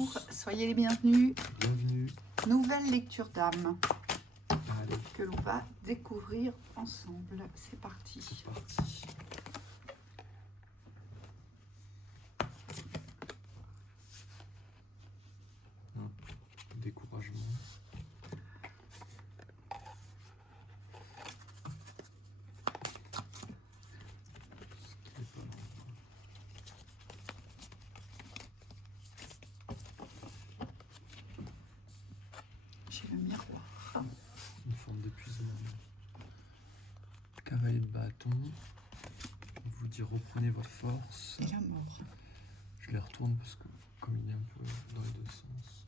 Bonjour, soyez les bienvenus. Bienvenue. Nouvelle lecture d'âme Allez, que l'on va découvrir ensemble. C'est parti. c'est parti. Découragement. Ce qui est pas mal. J'ai le miroir. Une forme d'épuisement. Cavalier de bâton. On vous dit reprenez votre force. Et la mort. Je les retourne parce que comme il est un peu dans les deux sens.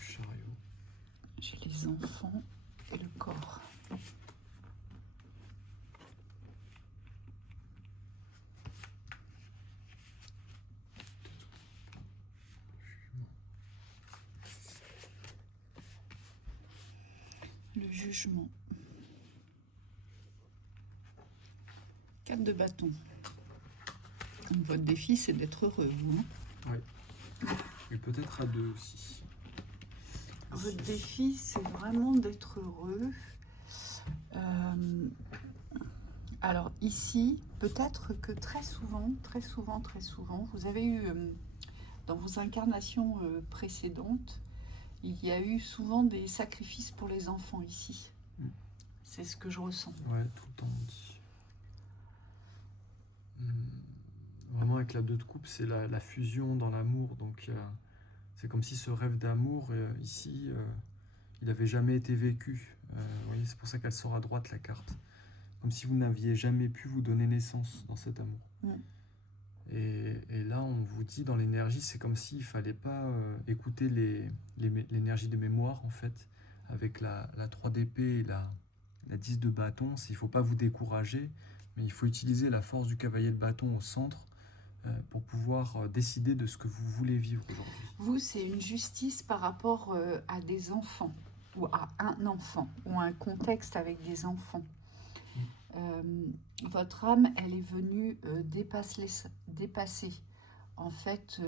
Chariot. J'ai les enfants et le corps. Le jugement. 4 de bâton. Donc, votre défi, c'est d'être heureux, vous. Hein. Oui. Et peut-être à deux aussi. Votre défi, c'est vraiment d'être heureux. Alors ici, peut-être que très souvent, vous avez eu, dans vos incarnations précédentes, il y a eu souvent des sacrifices pour les enfants ici. Mm. C'est ce que je ressens. Ouais, tout le temps on dit. Vraiment avec la 2 de coupe, c'est la fusion dans l'amour. Donc c'est comme si ce rêve d'amour, ici, il n'avait jamais été vécu. Vous voyez, c'est pour ça qu'elle sort à droite la carte. Comme si vous n'aviez jamais pu vous donner naissance dans cet amour. Mm. Et là, on vous dit dans l'énergie, c'est comme s'il ne fallait pas écouter l'énergie des mémoires, en fait, avec la 3 d'épée et la 10 de bâton. Il ne faut pas vous décourager, mais il faut utiliser la force du cavalier de bâton au centre pour pouvoir décider de ce que vous voulez vivre aujourd'hui. Vous, c'est une justice par rapport à des enfants, ou à un enfant, ou à un contexte avec des enfants. Votre âme, elle est venue dépasser en fait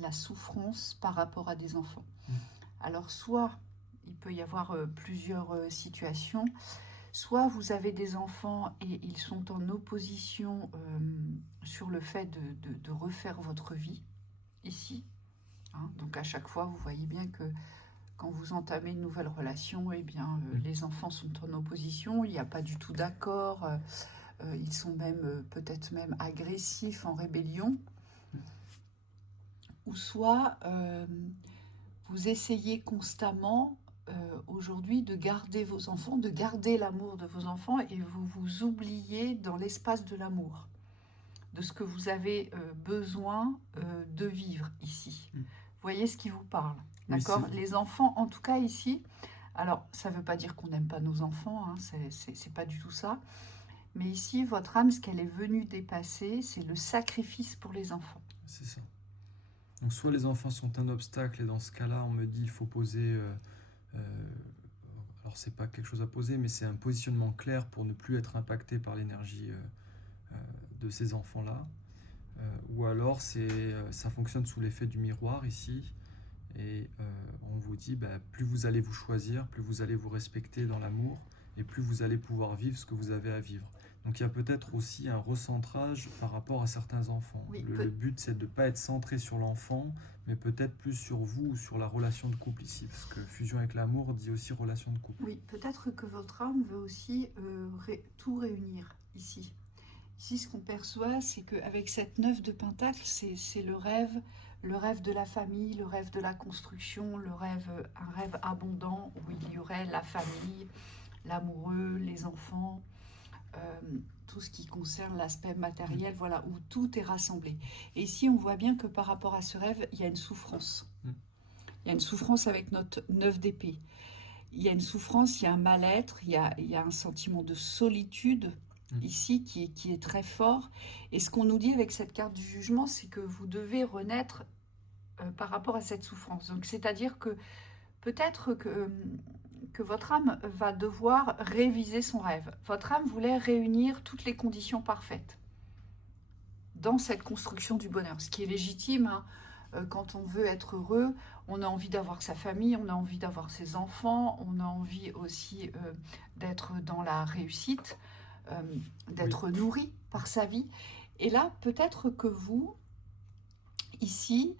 la souffrance par rapport à des enfants. Alors soit il peut y avoir plusieurs situations, soit vous avez des enfants et ils sont en opposition sur le fait de refaire votre vie ici. Hein, donc à chaque fois, vous voyez bien que quand vous entamez une nouvelle relation, eh bien, les enfants sont en opposition, il n'y a pas du tout d'accord, ils sont même peut-être même agressifs, en rébellion. Ou soit vous essayez constamment aujourd'hui de garder vos enfants, de garder l'amour de vos enfants et vous vous oubliez dans l'espace de l'amour, de ce que vous avez besoin de vivre ici. Vous voyez ce qui vous parle. D'accord ? Oui, les enfants, en tout cas ici, alors ça ne veut pas dire qu'on n'aime pas nos enfants, hein, c'est pas du tout ça, mais ici, votre âme, ce qu'elle est venue dépasser, c'est le sacrifice pour les enfants. C'est ça. Donc soit les enfants sont un obstacle, et dans ce cas-là, on me dit il faut poser... alors c'est pas quelque chose à poser, mais c'est un positionnement clair pour ne plus être impacté par l'énergie de ces enfants-là. Ou alors ça fonctionne sous l'effet du miroir ici. Et on vous dit, plus vous allez vous choisir, plus vous allez vous respecter dans l'amour, et plus vous allez pouvoir vivre ce que vous avez à vivre. Donc il y a peut-être aussi un recentrage par rapport à certains enfants. Oui, le but, c'est de ne pas être centré sur l'enfant, mais peut-être plus sur vous ou sur la relation de couple ici. Parce que fusion avec l'amour dit aussi relation de couple. Oui, peut-être que votre âme veut aussi tout réunir ici. Ici, ce qu'on perçoit, c'est qu'avec cette 9 de Pentacle, c'est le rêve de la famille, le rêve de la construction, un rêve abondant où il y aurait la famille, l'amoureux, les enfants, tout ce qui concerne l'aspect matériel, voilà, où tout est rassemblé. Et ici, on voit bien que par rapport à ce rêve, il y a une souffrance. Il y a une souffrance avec notre 9 d'épée. Il y a une souffrance, il y a un mal-être, il y a un sentiment de solitude ici qui est très fort. Et ce qu'on nous dit avec cette carte du jugement, c'est que vous devez renaître par rapport à cette souffrance. Donc, c'est-à-dire que peut-être que votre âme va devoir réviser son rêve. Votre âme voulait réunir toutes les conditions parfaites dans cette construction du bonheur, ce qui est légitime, hein. Quand on veut être heureux, on a envie d'avoir sa famille, on a envie d'avoir ses enfants, on a envie aussi d'être dans la réussite, d'être nourri par sa vie. Et là, peut-être que vous, ici,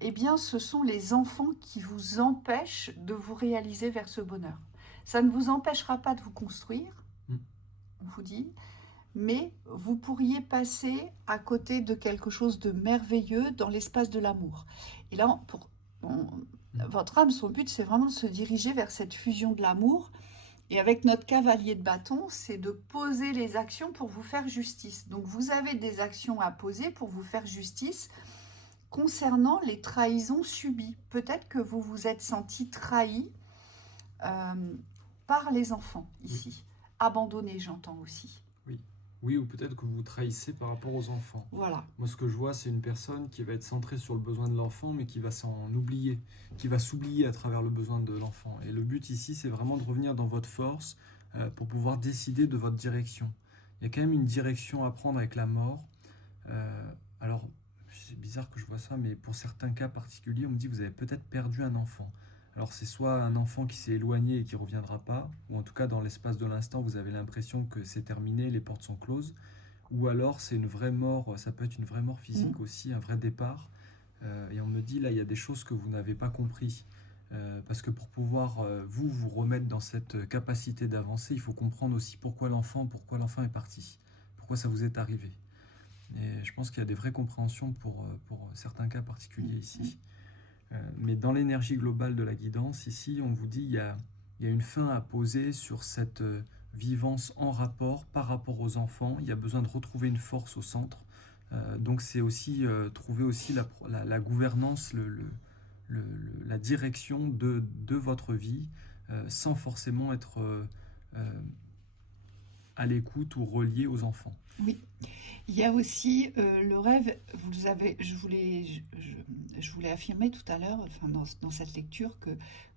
eh bien, ce sont les enfants qui vous empêchent de vous réaliser vers ce bonheur. Ça ne vous empêchera pas de vous construire, on vous dit, mais vous pourriez passer à côté de quelque chose de merveilleux dans l'espace de l'amour. Et là, votre âme, son but, c'est vraiment de se diriger vers cette fusion de l'amour. Et avec notre cavalier de bâton, c'est de poser les actions pour vous faire justice. Donc, vous avez des actions à poser pour vous faire justice concernant les trahisons subies. Peut-être que vous vous êtes senti trahi par les enfants ici. Abandonné, j'entends aussi. Oui, ou peut-être que vous trahissez par rapport aux enfants. Voilà. Moi, ce que je vois, c'est une personne qui va être centrée sur le besoin de l'enfant, mais qui va s'en oublier, qui va s'oublier à travers le besoin de l'enfant. Et le but ici, c'est vraiment de revenir dans votre force pour pouvoir décider de votre direction. Il y a quand même une direction à prendre avec la mort. Alors, c'est bizarre que je vois ça, mais pour certains cas particuliers, on me dit vous avez peut-être perdu un enfant. Alors c'est soit un enfant qui s'est éloigné et qui ne reviendra pas, ou en tout cas dans l'espace de l'instant vous avez l'impression que c'est terminé, les portes sont closes, ou alors c'est une vraie mort, ça peut être une vraie mort physique aussi, un vrai départ, et on me dit là il y a des choses que vous n'avez pas compris, parce que pour pouvoir vous remettre dans cette capacité d'avancer, il faut comprendre aussi pourquoi l'enfant est parti, pourquoi ça vous est arrivé. Et je pense qu'il y a des vraies compréhensions pour certains cas particuliers ici. Mais dans l'énergie globale de la guidance, ici, on vous dit il y a une fin à poser sur cette vivance en rapport, par rapport aux enfants. Il y a besoin de retrouver une force au centre. Donc c'est aussi trouver aussi la gouvernance, la direction de votre vie, sans forcément être à l'écoute ou relié aux enfants. Oui. Il y a aussi le rêve, je voulais affirmer tout à l'heure, enfin dans cette lecture, que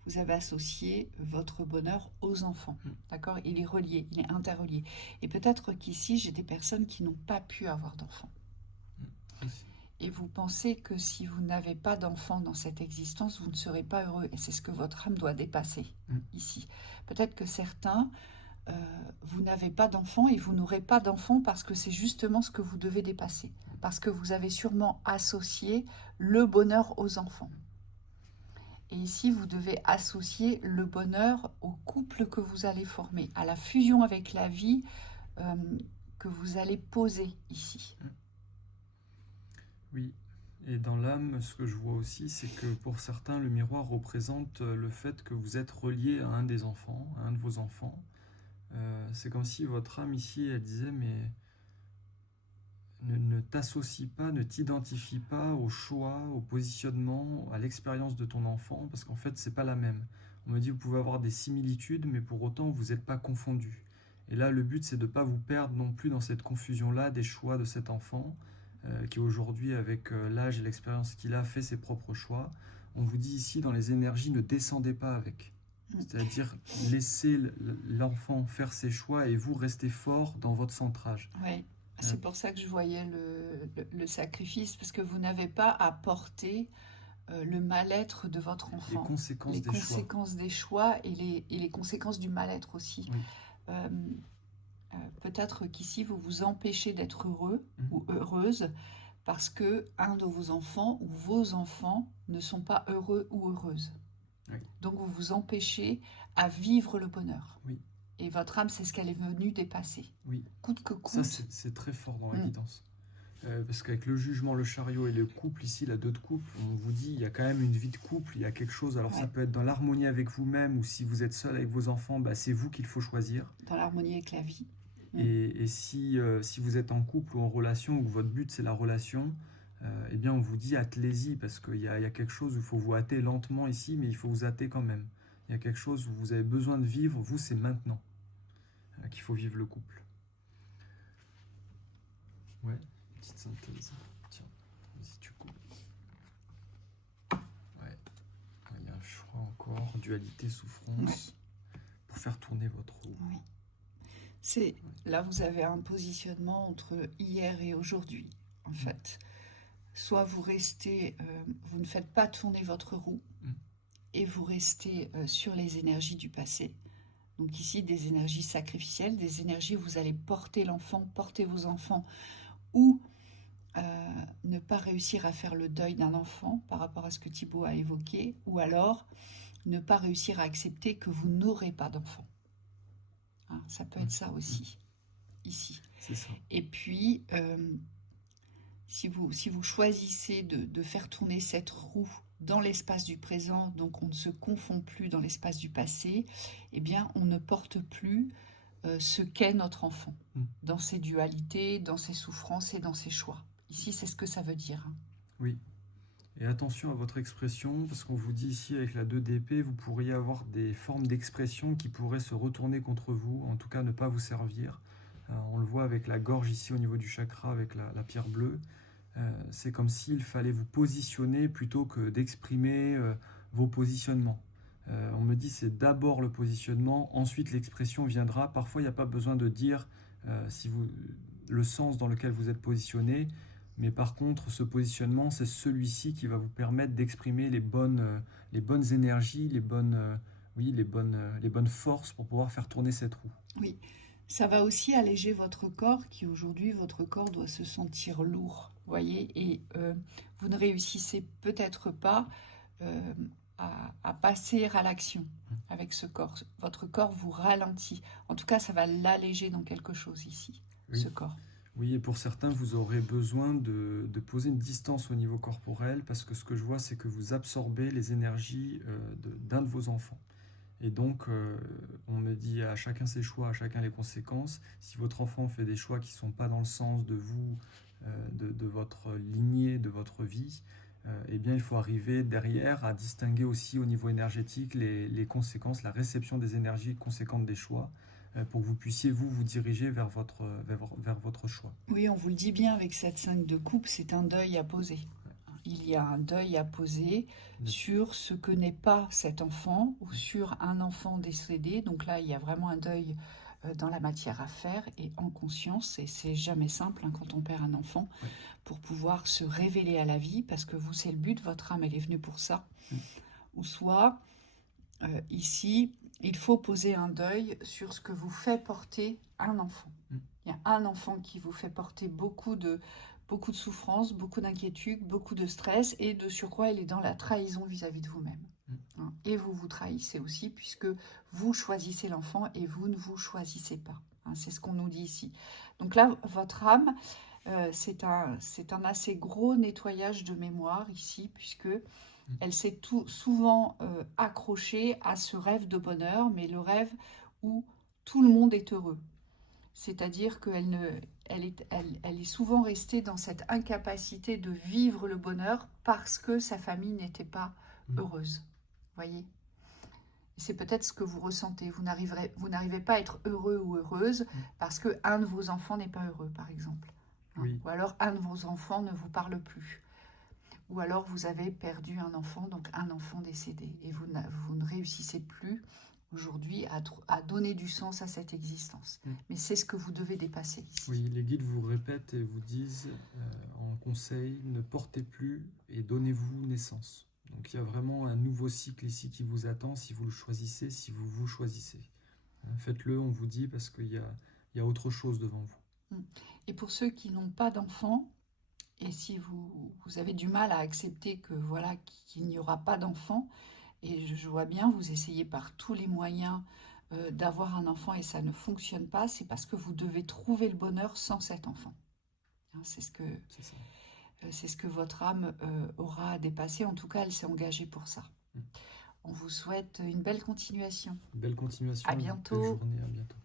vous avez associé votre bonheur aux enfants. D'accord ? Il est relié, il est interrelié. Et peut-être qu'ici, j'ai des personnes qui n'ont pas pu avoir d'enfants. Et vous pensez que si vous n'avez pas d'enfants dans cette existence, vous ne serez pas heureux. Et c'est ce que votre âme doit dépasser ici. Peut-être que certains... vous n'avez pas d'enfants et vous n'aurez pas d'enfants parce que c'est justement ce que vous devez dépasser. Parce que vous avez sûrement associé le bonheur aux enfants. Et ici, vous devez associer le bonheur au couple que vous allez former, à la fusion avec la vie que vous allez poser ici. Oui, et dans l'âme, ce que je vois aussi, c'est que pour certains, le miroir représente le fait que vous êtes relié à un des enfants, à un de vos enfants. C'est comme si votre âme ici, elle disait, mais ne t'associe pas, ne t'identifie pas au choix, au positionnement, à l'expérience de ton enfant, parce qu'en fait, c'est pas la même. On me dit, vous pouvez avoir des similitudes, mais pour autant, vous n'êtes pas confondus. Et là, le but, c'est de ne pas vous perdre non plus dans cette confusion-là des choix de cet enfant, qui aujourd'hui, avec l'âge et l'expérience qu'il a, fait ses propres choix. On vous dit ici, dans les énergies, ne descendez pas avec. C'est-à-dire laissez l'enfant faire ses choix et vous restez fort dans votre centrage. Oui, c'est pour ça que je voyais le sacrifice, parce que vous n'avez pas à porter le mal-être de votre enfant. Les conséquences des choix et les conséquences du mal-être aussi. Oui. Peut-être qu'ici, vous vous empêchez d'être heureux ou heureuse parce que un de vos enfants ou vos enfants ne sont pas heureux ou heureuses. Oui. Donc vous vous empêchez à vivre le bonheur. Oui. Et votre âme, c'est ce qu'elle est venue dépasser. Oui. Coûte que coûte. Ça, c'est très fort dans la guidance. Parce qu'avec le jugement, le chariot et le couple, ici, la 2 de couple, on vous dit, il y a quand même une vie de couple, il y a quelque chose. Alors ça peut être dans l'harmonie avec vous-même, ou si vous êtes seul avec vos enfants, bah, c'est vous qu'il faut choisir. Dans l'harmonie avec la vie. Et si vous êtes en couple ou en relation, ou que votre but c'est la relation, eh bien on vous dit attelez-y, parce qu'il y a quelque chose où il faut vous hâter lentement ici, mais il faut vous hâter quand même. Il y a quelque chose où vous avez besoin de vivre, vous c'est maintenant qu'il faut vivre le couple. Ouais, petite synthèse. Tiens, si tu coupes. Ouais, il y a un choix encore, dualité, souffrance. pour faire tourner votre roue. Oui. Là, vous avez un positionnement entre hier et aujourd'hui, en fait. Soit vous restez, vous ne faites pas tourner votre roue et vous restez sur les énergies du passé. Donc ici, des énergies sacrificielles, des énergies où vous allez porter l'enfant, porter vos enfants, ou ne pas réussir à faire le deuil d'un enfant par rapport à ce que Thibaut a évoqué, ou alors ne pas réussir à accepter que vous n'aurez pas d'enfant. Hein, ça peut être ça aussi, ici. C'est ça. Et puis, si vous choisissez de faire tourner cette roue dans l'espace du présent, donc on ne se confond plus dans l'espace du passé, eh bien on ne porte plus ce qu'est notre enfant, dans ses dualités, dans ses souffrances et dans ses choix. Ici, c'est ce que ça veut dire. Oui. Et attention à votre expression, parce qu'on vous dit ici avec la 2 d'épée, vous pourriez avoir des formes d'expression qui pourraient se retourner contre vous, en tout cas ne pas vous servir. On le voit avec la gorge ici au niveau du chakra, avec la pierre bleue. C'est comme s'il fallait vous positionner plutôt que d'exprimer vos positionnements. On me dit c'est d'abord le positionnement, ensuite l'expression viendra. Parfois il n'y a pas besoin de dire le sens dans lequel vous êtes positionné, mais par contre ce positionnement c'est celui-ci qui va vous permettre d'exprimer les bonnes énergies, les bonnes forces pour pouvoir faire tourner cette roue. Oui, ça va aussi alléger votre corps qui aujourd'hui, votre corps doit se sentir lourd, voyez, et vous ne réussissez peut-être pas à passer à l'action avec ce corps. Votre corps vous ralentit. En tout cas, ça va l'alléger dans quelque chose ici, ce corps. Oui, et pour certains, vous aurez besoin de poser une distance au niveau corporel, parce que ce que je vois, c'est que vous absorbez les énergies d'un de vos enfants. Et donc, on me dit à chacun ses choix, à chacun les conséquences. Si votre enfant fait des choix qui ne sont pas dans le sens de vous, de votre lignée, de votre vie, eh bien, il faut arriver derrière à distinguer aussi au niveau énergétique les conséquences, la réception des énergies conséquentes des choix, pour que vous puissiez vous diriger vers votre choix. Oui, on vous le dit bien avec cette 5 de coupe, c'est un deuil à poser. Il y a un deuil à poser sur ce que n'est pas cet enfant ou sur un enfant décédé. Donc là, il y a vraiment un deuil dans la matière à faire et en conscience. Et c'est jamais simple quand on perd un enfant pour pouvoir se révéler à la vie, parce que vous, c'est le but, votre âme, elle est venue pour ça. Ou soit, ici, il faut poser un deuil sur ce que vous fait porter un enfant. Il y a un enfant qui vous fait porter beaucoup de souffrance, beaucoup d'inquiétude, beaucoup de stress, et de surcroît, il est dans la trahison vis-à-vis de vous-même. Et vous vous trahissez aussi, puisque vous choisissez l'enfant et vous ne vous choisissez pas. C'est ce qu'on nous dit ici. Donc là, votre âme, c'est un assez gros nettoyage de mémoire ici, puisque elle s'est souvent accrochée à ce rêve de bonheur, mais le rêve où tout le monde est heureux. C'est-à-dire qu'elle est souvent restée dans cette incapacité de vivre le bonheur parce que sa famille n'était pas heureuse. Voyez ? C'est peut-être ce que vous ressentez. Vous n'arrivez pas à être heureux ou heureuse parce qu'un de vos enfants n'est pas heureux, par exemple. Oui. Ou alors un de vos enfants ne vous parle plus. Ou alors vous avez perdu un enfant, donc un enfant décédé. Et vous ne réussissez plus aujourd'hui à donner du sens à cette existence. Mais c'est ce que vous devez dépasser ici. Oui, les guides vous répètent et vous disent en conseil, ne portez plus et donnez-vous naissance. Donc il y a vraiment un nouveau cycle ici qui vous attend si vous le choisissez, si vous vous choisissez. Faites-le, on vous dit, parce qu'il y a autre chose devant vous. Et pour ceux qui n'ont pas d'enfants, et si vous avez du mal à accepter que voilà qu'il n'y aura pas d'enfant, et je vois bien, vous essayez par tous les moyens d'avoir un enfant et ça ne fonctionne pas, c'est parce que vous devez trouver le bonheur sans cet enfant. C'est ce que votre âme aura à dépasser. En tout cas, elle s'est engagée pour ça. On vous souhaite une belle continuation. Belle continuation. À bientôt. Belle journée, à bientôt.